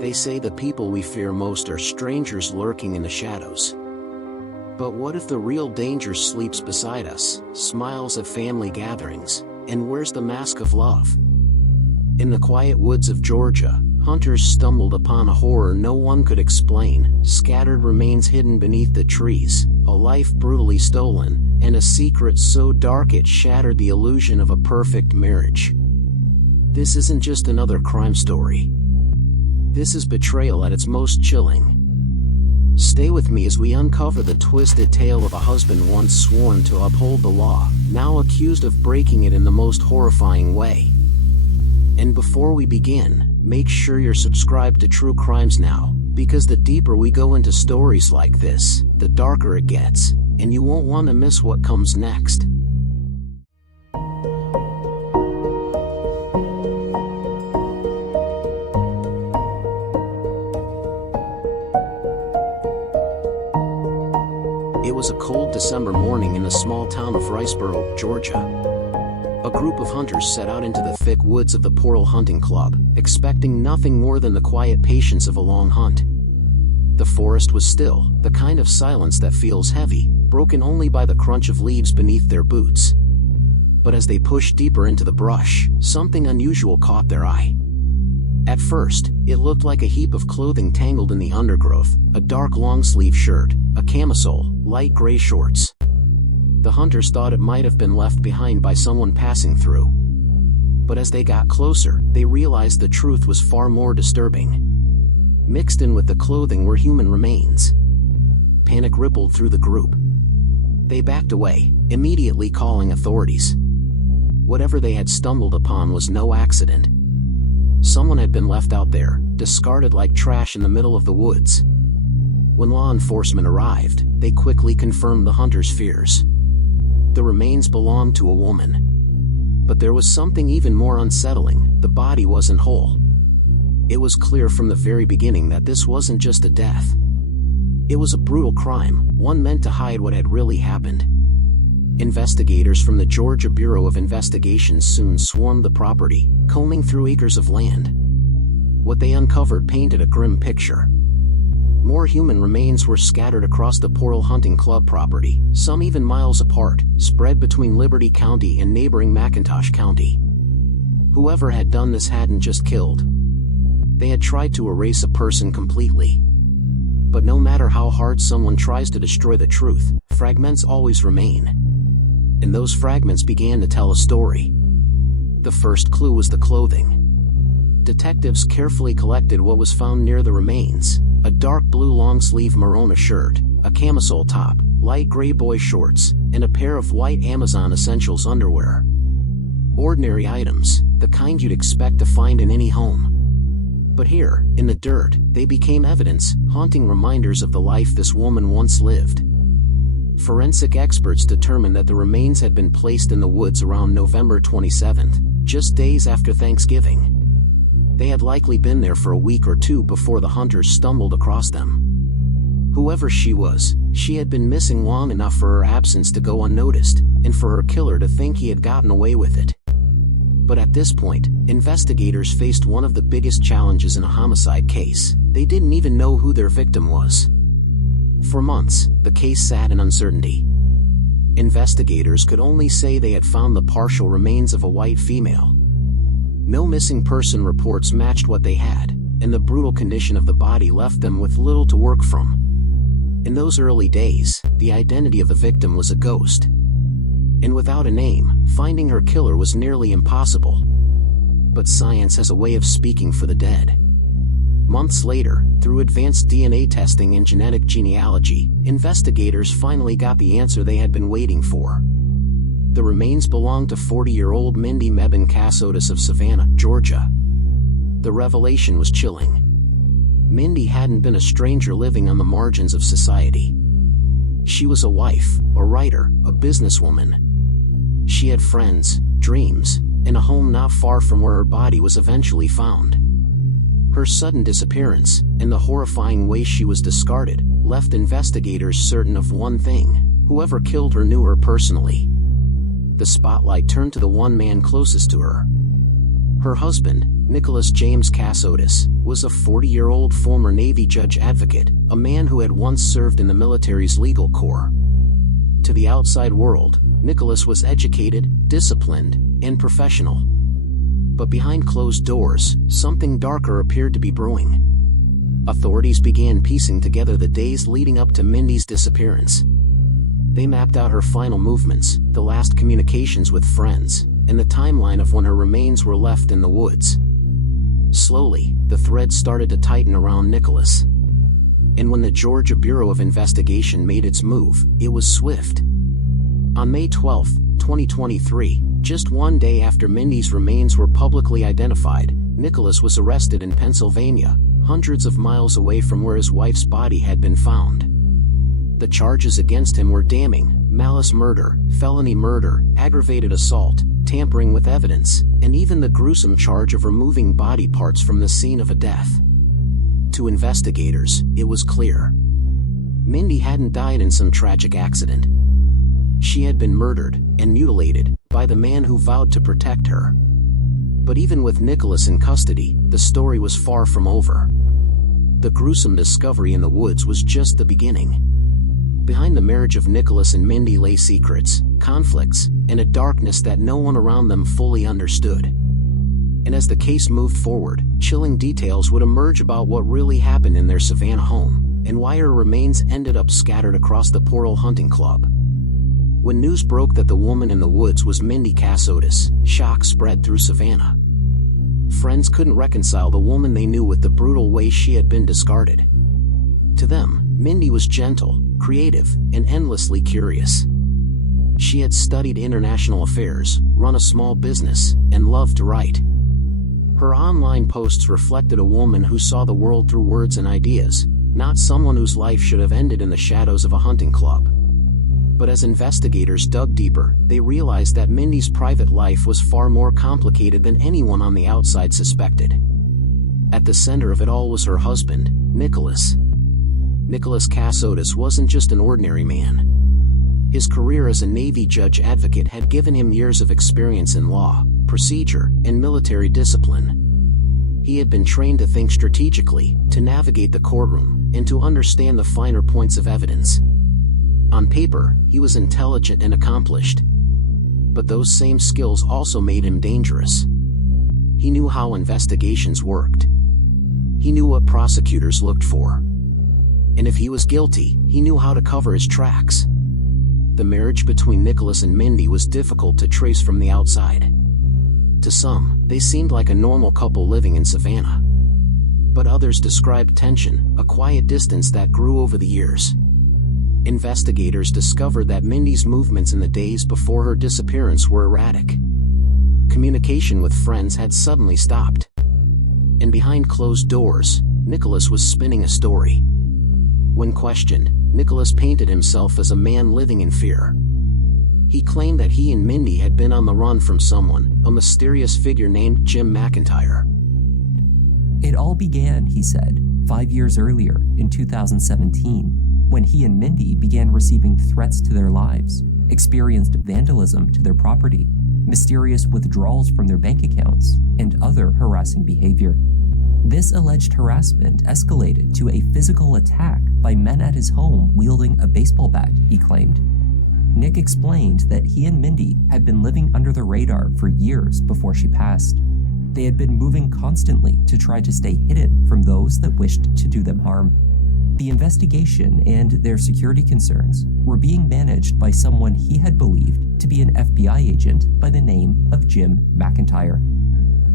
They say the people we fear most are strangers lurking in the shadows. But what if the real danger sleeps beside us, smiles at family gatherings, and wears the mask of love? In the quiet woods of Georgia, hunters stumbled upon a horror no one could explain: scattered remains hidden beneath the trees, a life brutally stolen, and a secret so dark it shattered the illusion of a perfect marriage. This isn't just another crime story. This is betrayal at its most chilling. Stay with me as we uncover the twisted tale of a husband once sworn to uphold the law, now accused of breaking it in the most horrifying way. And before we begin, make sure you're subscribed to True Crimes Now, because the deeper we go into stories like this, the darker it gets, and you won't want to miss what comes next. It was a cold December morning in the small town of Riceboro, Georgia. A group of hunters set out into the thick woods of the Portal Hunting Club, expecting nothing more than the quiet patience of a long hunt. The forest was still, the kind of silence that feels heavy, broken only by the crunch of leaves beneath their boots. But as they pushed deeper into the brush, something unusual caught their eye. At first, it looked like a heap of clothing tangled in the undergrowth: a dark long-sleeve shirt, a camisole, light gray shorts. The hunters thought it might have been left behind by someone passing through. But as they got closer, they realized the truth was far more disturbing. Mixed in with the clothing were human remains. Panic rippled through the group. They backed away, immediately calling authorities. Whatever they had stumbled upon was no accident. Someone had been left out there, discarded like trash in the middle of the woods. When law enforcement arrived, they quickly confirmed the hunters' fears. The remains belonged to a woman. But there was something even more unsettling: the body wasn't whole. It was clear from the very beginning that this wasn't just a death. It was a brutal crime, one meant to hide what had really happened. Investigators from the Georgia Bureau of Investigation soon swarmed the property, combing through acres of land. What they uncovered painted a grim picture. More human remains were scattered across the Portal Hunting Club property, some even miles apart, spread between Liberty County and neighboring McIntosh County. Whoever had done this hadn't just killed. They had tried to erase a person completely. But no matter how hard someone tries to destroy the truth, fragments always remain. And those fragments began to tell a story. The first clue was the clothing. Detectives carefully collected what was found near the remains: a dark blue long-sleeve Merona shirt, a camisole top, light gray boy shorts, and a pair of white Amazon Essentials underwear. Ordinary items, the kind you'd expect to find in any home. But here, in the dirt, they became evidence, haunting reminders of the life this woman once lived. Forensic experts determined that the remains had been placed in the woods around November 27th, just days after Thanksgiving. They had likely been there for a week or two before the hunters stumbled across them. Whoever she was, she had been missing long enough for her absence to go unnoticed, and for her killer to think he had gotten away with it. But at this point, investigators faced one of the biggest challenges in a homicide case: they didn't even know who their victim was. For months, the case sat in uncertainty. Investigators could only say they had found the partial remains of a white female. No missing person reports matched what they had, and the brutal condition of the body left them with little to work from. In those early days, the identity of the victim was a ghost. And without a name, finding her killer was nearly impossible. But science has a way of speaking for the dead. Months later, through advanced DNA testing and genetic genealogy, investigators finally got the answer they had been waiting for. The remains belonged to 40-year-old Mindi Mebane Kassotis of Savannah, Georgia. The revelation was chilling. Mindi hadn't been a stranger living on the margins of society. She was a wife, a writer, a businesswoman. She had friends, dreams, and a home not far from where her body was eventually found. Her sudden disappearance, and the horrifying way she was discarded, left investigators certain of one thing: whoever killed her knew her personally. The spotlight turned to the one man closest to her. Her husband, Nicholas James Kassotis, was a 40-year-old former Navy judge advocate, a man who had once served in the military's legal corps. To the outside world, Nicholas was educated, disciplined, and professional. But behind closed doors, something darker appeared to be brewing. Authorities began piecing together the days leading up to Mindi's disappearance. They mapped out her final movements, the last communications with friends, and the timeline of when her remains were left in the woods. Slowly, the thread started to tighten around Nicholas. And when the Georgia Bureau of Investigation made its move, it was swift. On May 12, 2023, just one day after Mindi's remains were publicly identified, Nicholas was arrested in Pennsylvania, hundreds of miles away from where his wife's body had been found. The charges against him were damning: malice murder, felony murder, aggravated assault, tampering with evidence, and even the gruesome charge of removing body parts from the scene of a death. To investigators, it was clear. Mindi hadn't died in some tragic accident. She had been murdered and mutilated by the man who vowed to protect her. But even with Nicholas in custody, the story was far from over. The gruesome discovery in the woods was just the beginning. Behind the marriage of Nicholas and Mindi lay secrets, conflicts, and a darkness that no one around them fully understood. And as the case moved forward, chilling details would emerge about what really happened in their Savannah home, and why her remains ended up scattered across the Pearl Hunting Club. When news broke that the woman in the woods was Mindi Kassotis, shock spread through Savannah. Friends couldn't reconcile the woman they knew with the brutal way she had been discarded. To them, Mindi was gentle, creative, and endlessly curious. She had studied international affairs, run a small business, and loved to write. Her online posts reflected a woman who saw the world through words and ideas, not someone whose life should have ended in the shadows of a hunting club. But as investigators dug deeper, they realized that Mindi's private life was far more complicated than anyone on the outside suspected. At the center of it all was her husband, Nicholas. Nicholas Kassotis wasn't just an ordinary man. His career as a Navy judge advocate had given him years of experience in law, procedure, and military discipline. He had been trained to think strategically, to navigate the courtroom, and to understand the finer points of evidence. On paper, he was intelligent and accomplished. But those same skills also made him dangerous. He knew how investigations worked. He knew what prosecutors looked for. And if he was guilty, he knew how to cover his tracks. The marriage between Nicholas and Mindi was difficult to trace from the outside. To some, they seemed like a normal couple living in Savannah. But others described tension, a quiet distance that grew over the years. Investigators discovered that Mindi's movements in the days before her disappearance were erratic. Communication with friends had suddenly stopped. And behind closed doors, Nicholas was spinning a story. When questioned, Nicholas painted himself as a man living in fear. He claimed that he and Mindi had been on the run from someone, a mysterious figure named Jim McIntyre. It all began, he said, 5 years earlier, in 2017, when he and Mindi began receiving threats to their lives, experienced vandalism to their property, mysterious withdrawals from their bank accounts, and other harassing behavior. This alleged harassment escalated to a physical attack by men at his home wielding a baseball bat, he claimed. Nick explained that he and Mindi had been living under the radar for years before she passed. They had been moving constantly to try to stay hidden from those that wished to do them harm. The investigation and their security concerns were being managed by someone he had believed to be an FBI agent by the name of Jim McIntyre.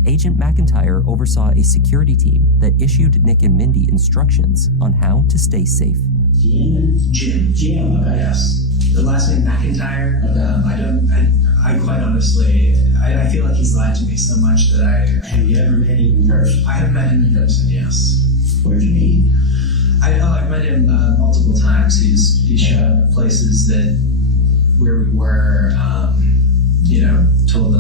Agent McIntyre oversaw a security team that issued Nick and Mindi instructions on how to stay safe. Jim. Okay. Yes. The last name McIntyre. I quite honestly, I feel like he's lied to me so much that I. Have you ever met him in person? I have met him in person. Yes. Where'd you meet? I've met him multiple times. He showed up at places where we were, told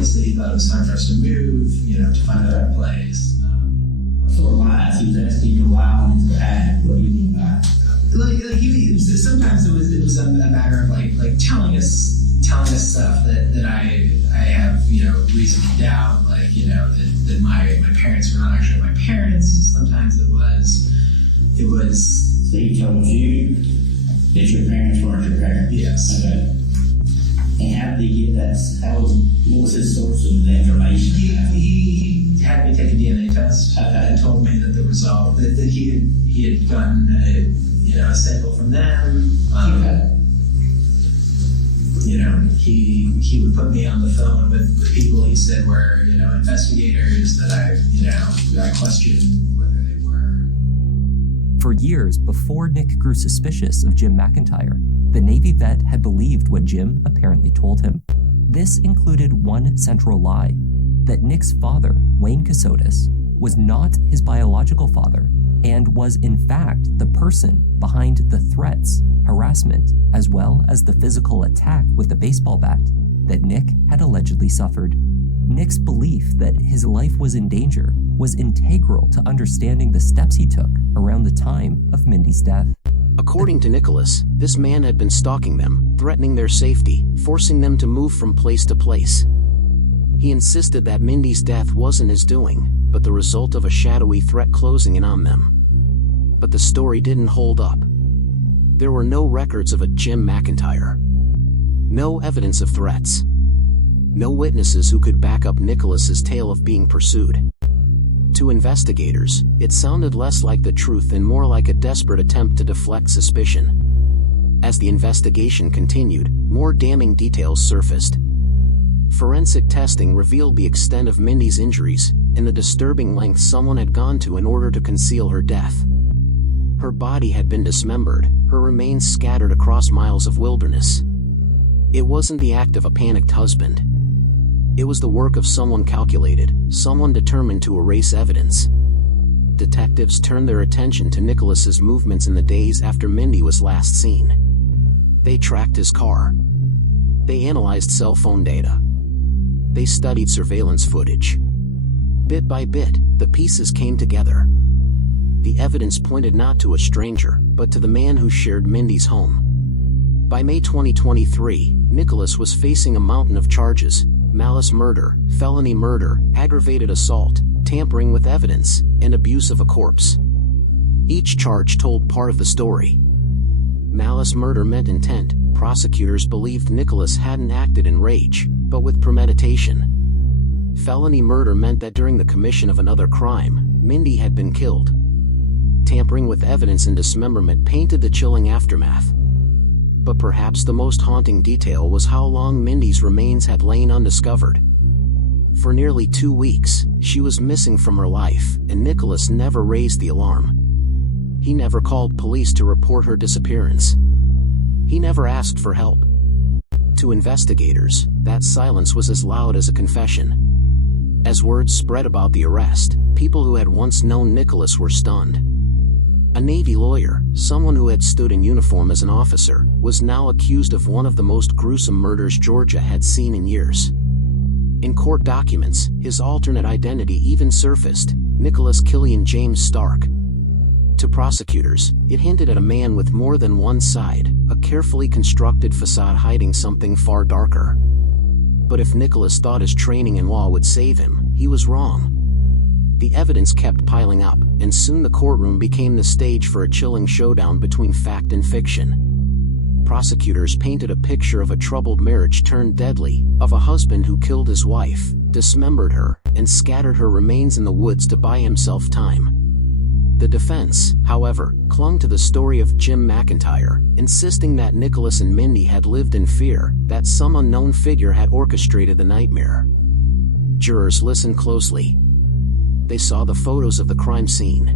us that he thought it was time for us to move, to find a better place. What sort of lies? He was asking you why on his behalf. What do you mean by? Sometimes it was a matter of like telling us telling us stuff that I have, reason to doubt, like, that my parents were not actually my parents. Sometimes it was. So he told you that your parents weren't your parents? Yes. Okay. And how did he get that? What was his source of the information? He had me take a DNA test and told me that the result, that he had gotten a sample from them. He would put me on the phone with people he said were, investigators that I questioned whether they were. For years before Nick grew suspicious of Jim McIntyre, the Navy vet had believed what Jim apparently told him. This included one central lie, that Nick's father, Wayne Kassotis, was not his biological father and was in fact the person behind the threats, harassment, as well as the physical attack with the baseball bat that Nick had allegedly suffered. Nick's belief that his life was in danger was integral to understanding the steps he took around the time of Mindy's death. According to Nicholas, this man had been stalking them, threatening their safety, forcing them to move from place to place. He insisted that Mindy's death wasn't his doing, but the result of a shadowy threat closing in on them. But the story didn't hold up. There were no records of a Jim McIntyre. No evidence of threats. No witnesses who could back up Nicholas's tale of being pursued. To investigators, it sounded less like the truth and more like a desperate attempt to deflect suspicion. As the investigation continued, more damning details surfaced. Forensic testing revealed the extent of Mindy's injuries and the disturbing lengths someone had gone to in order to conceal her death. Her body had been dismembered, her remains scattered across miles of wilderness. It wasn't the act of a panicked husband. It was the work of someone calculated, someone determined to erase evidence. Detectives turned their attention to Nicholas's movements in the days after Mindy was last seen. They tracked his car. They analyzed cell phone data. They studied surveillance footage. Bit by bit, the pieces came together. The evidence pointed not to a stranger, but to the man who shared Mindy's home. By May 2023, Nicholas was facing a mountain of charges: malice murder, felony murder, aggravated assault, tampering with evidence, and abuse of a corpse. Each charge told part of the story. Malice murder meant intent. Prosecutors believed Nicholas hadn't acted in rage, but with premeditation. Felony murder meant that during the commission of another crime, Mindy had been killed. Tampering with evidence and dismemberment painted the chilling aftermath. But perhaps the most haunting detail was how long Mindy's remains had lain undiscovered. For nearly 2 weeks, she was missing from her life, and Nicholas never raised the alarm. He never called police to report her disappearance. He never asked for help. To investigators, that silence was as loud as a confession. As word spread about the arrest, people who had once known Nicholas were stunned. A Navy lawyer, someone who had stood in uniform as an officer, was now accused of one of the most gruesome murders Georgia had seen in years. In court documents, his alternate identity even surfaced: Nicholas Killian James Stark. To prosecutors, it hinted at a man with more than one side, a carefully constructed facade hiding something far darker. But if Nicholas thought his training in law would save him, he was wrong. The evidence kept piling up, and soon the courtroom became the stage for a chilling showdown between fact and fiction. Prosecutors painted a picture of a troubled marriage turned deadly, of a husband who killed his wife, dismembered her, and scattered her remains in the woods to buy himself time. The defense, however, clung to the story of Jim McIntyre, insisting that Nicholas and Mindy had lived in fear, that some unknown figure had orchestrated the nightmare. Jurors listened closely. They saw the photos of the crime scene.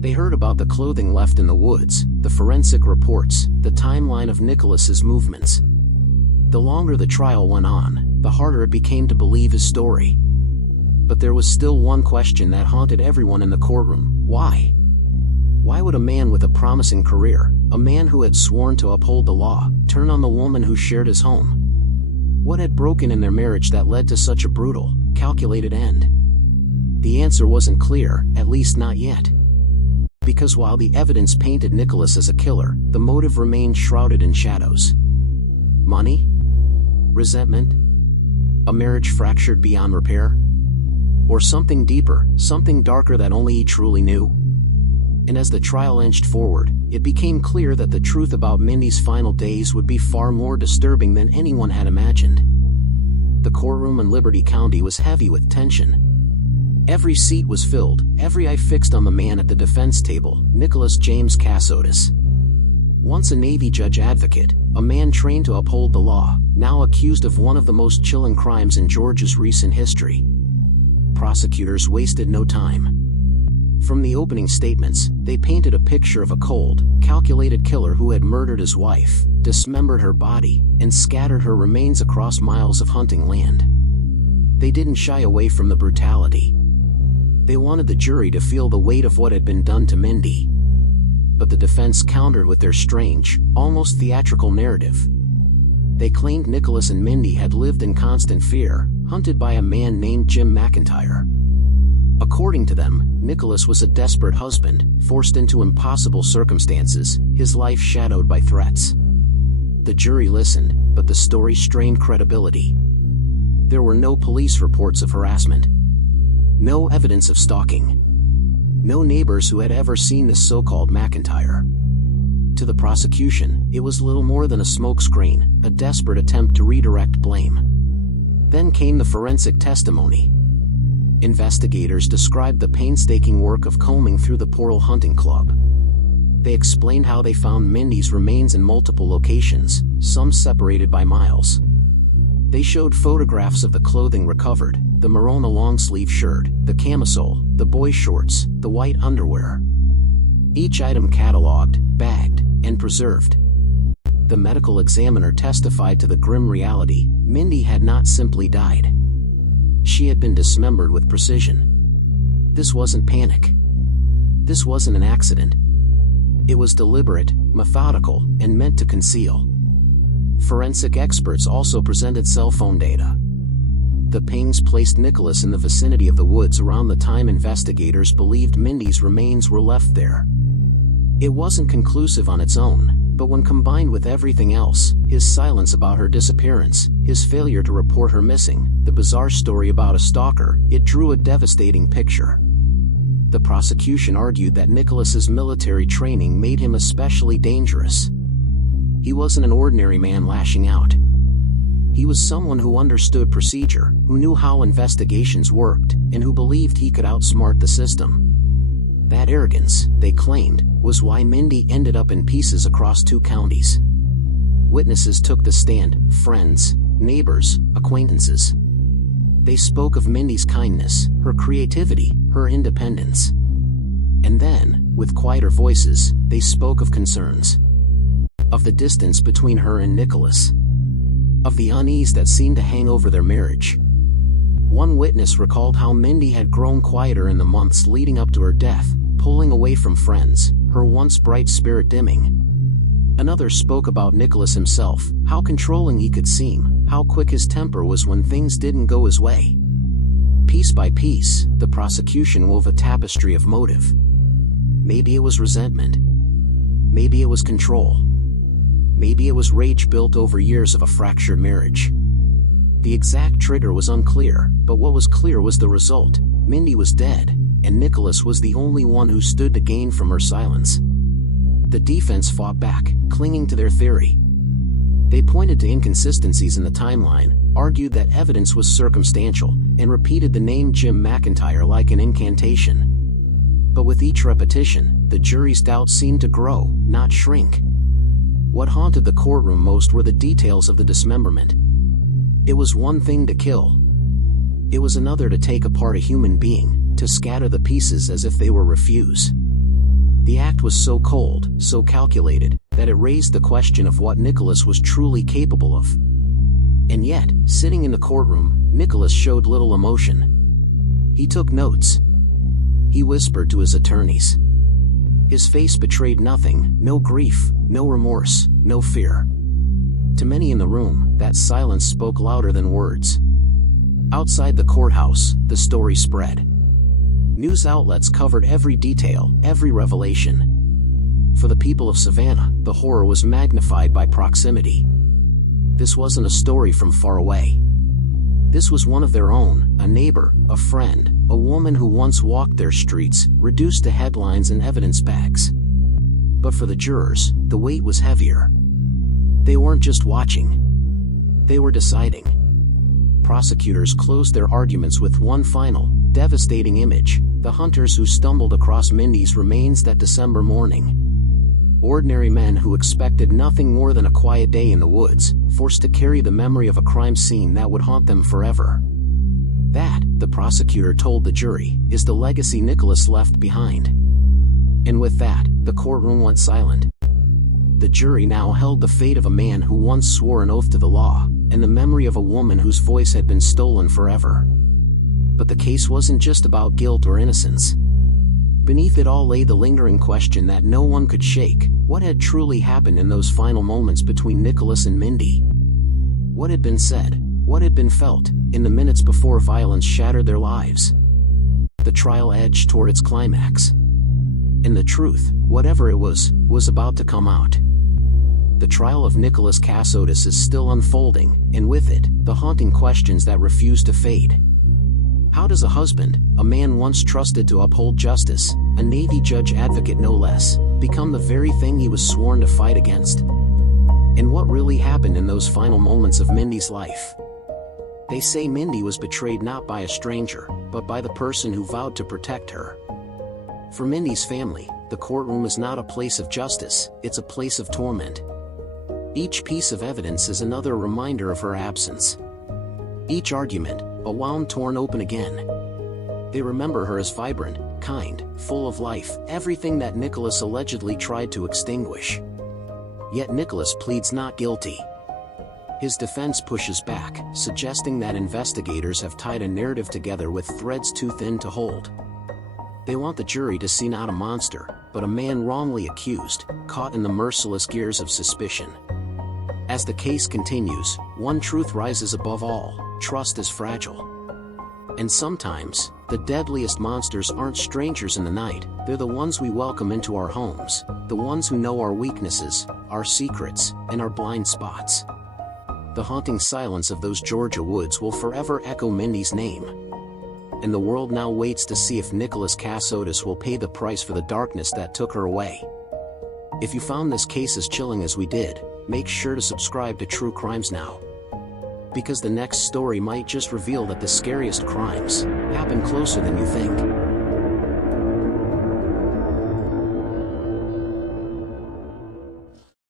They heard about the clothing left in the woods, the forensic reports, the timeline of Nicholas's movements. The longer the trial went on, the harder it became to believe his story. But there was still one question that haunted everyone in the courtroom: why? Why would a man with a promising career, a man who had sworn to uphold the law, turn on the woman who shared his home? What had broken in their marriage that led to such a brutal, calculated end? The answer wasn't clear, at least not yet. Because while the evidence painted Nicholas as a killer, the motive remained shrouded in shadows. Money? Resentment? A marriage fractured beyond repair? Or something deeper, something darker that only he truly knew? And as the trial inched forward, it became clear that the truth about Mindi's final days would be far more disturbing than anyone had imagined. The courtroom in Liberty County was heavy with tension. Every seat was filled, every eye fixed on the man at the defense table, Nicholas James Kassotis. Once a Navy judge advocate, a man trained to uphold the law, now accused of one of the most chilling crimes in Georgia's recent history. Prosecutors wasted no time. From the opening statements, they painted a picture of a cold, calculated killer who had murdered his wife, dismembered her body, and scattered her remains across miles of hunting land. They didn't shy away from the brutality. They wanted the jury to feel the weight of what had been done to Mindi. But the defense countered with their strange, almost theatrical narrative. They claimed Nicholas and Mindi had lived in constant fear, hunted by a man named Jim McIntyre. According to them, Nicholas was a desperate husband, forced into impossible circumstances, his life shadowed by threats. The jury listened, but the story strained credibility. There were no police reports of harassment. No evidence of stalking. No neighbors who had ever seen this so-called McIntyre. To the prosecution, it was little more than a smokescreen, a desperate attempt to redirect blame. Then came the forensic testimony. Investigators described the painstaking work of combing through the Portal Hunting Club. They explained how they found Mindi's remains in multiple locations, some separated by miles. They showed photographs of the clothing recovered, the Marona long-sleeve shirt, the camisole, the boy shorts, the white underwear. Each item cataloged, bagged, and preserved. The medical examiner testified to the grim reality: Mindi had not simply died. She had been dismembered with precision. This wasn't panic. This wasn't an accident. It was deliberate, methodical, and meant to conceal. Forensic experts also presented cell phone data. The pings placed Nicholas in the vicinity of the woods around the time investigators believed Mindi's remains were left there. It wasn't conclusive on its own, but when combined with everything else, his silence about her disappearance, his failure to report her missing, the bizarre story about a stalker, it drew a devastating picture. The prosecution argued that Nicholas's military training made him especially dangerous. He wasn't an ordinary man lashing out. He was someone who understood procedure, who knew how investigations worked, and who believed he could outsmart the system. That arrogance, they claimed, was why Mindi ended up in pieces across 2 counties. Witnesses took the stand, friends, neighbors, acquaintances. They spoke of Mindi's kindness, her creativity, her independence. And then, with quieter voices, they spoke of concerns. Of the distance between her and Nicholas. Of the unease that seemed to hang over their marriage. One witness recalled how Mindi had grown quieter in the months leading up to her death, pulling away from friends, her once bright spirit dimming. Another spoke about Nicholas himself, how controlling he could seem, how quick his temper was when things didn't go his way. Piece by piece, the prosecution wove a tapestry of motive. Maybe it was resentment. Maybe it was control. Maybe it was rage built over years of a fractured marriage. The exact trigger was unclear, but what was clear was the result. Mindi was dead, and Nicholas was the only one who stood to gain from her silence. The defense fought back, clinging to their theory. They pointed to inconsistencies in the timeline, argued that evidence was circumstantial, and repeated the name Jim McIntyre like an incantation. But with each repetition, the jury's doubts seemed to grow, not shrink. What haunted the courtroom most were the details of the dismemberment. It was one thing to kill. It was another to take apart a human being, to scatter the pieces as if they were refuse. The act was so cold, so calculated, that it raised the question of what Nicholas was truly capable of. And yet, sitting in the courtroom, Nicholas showed little emotion. He took notes. He whispered to his attorneys. His face betrayed nothing, no grief, no remorse, no fear. To many in the room, that silence spoke louder than words. Outside the courthouse, the story spread. News outlets covered every detail, every revelation. For the people of Savannah, the horror was magnified by proximity. this wasn't a story from far away. This was one of their own, a neighbor, a friend, a woman who once walked their streets, reduced to headlines and evidence bags. But for the jurors, the weight was heavier. They weren't just watching. They were deciding. Prosecutors closed their arguments with one final, devastating image: the hunters who stumbled across Mindi's remains that December morning. Ordinary men who expected nothing more than a quiet day in the woods, forced to carry the memory of a crime scene that would haunt them forever. That, the prosecutor told the jury, is the legacy Nicholas left behind. And with that, the courtroom went silent. The jury now held the fate of a man who once swore an oath to the law, and the memory of a woman whose voice had been stolen forever. But the case wasn't just about guilt or innocence. Beneath it all lay the lingering question that no one could shake: what had truly happened in those final moments between Nicholas and Mindi? What had been said, what had been felt, in the minutes before violence shattered their lives? The trial edged toward its climax. And the truth, whatever it was about to come out. The trial of Nicholas Kassotis is still unfolding, and with it, the haunting questions that refuse to fade. How does a husband, a man once trusted to uphold justice, a Navy judge advocate no less, become the very thing he was sworn to fight against? And what really happened in those final moments of Mindi's life? They say Mindi was betrayed not by a stranger, but by the person who vowed to protect her. For Mindi's family, the courtroom is not a place of justice, it's a place of torment. Each piece of evidence is another reminder of her absence. Each argument, a wound torn open again. They remember her as vibrant, kind, full of life, everything that Nicholas allegedly tried to extinguish. Yet Nicholas pleads not guilty. His defense pushes back, suggesting that investigators have tied a narrative together with threads too thin to hold. They want the jury to see not a monster, but a man wrongly accused, caught in the merciless gears of suspicion. As the case continues, one truth rises above all: trust is fragile. And sometimes, the deadliest monsters aren't strangers in the night, they're the ones we welcome into our homes, the ones who know our weaknesses, our secrets, and our blind spots. The haunting silence of those Georgia woods will forever echo Mindi's name. And the world now waits to see if Nicholas Kassotis will pay the price for the darkness that took her away. If you found this case as chilling as we did, make sure to subscribe to True Crimes Now. Because the next story might just reveal that the scariest crimes happen closer than you think.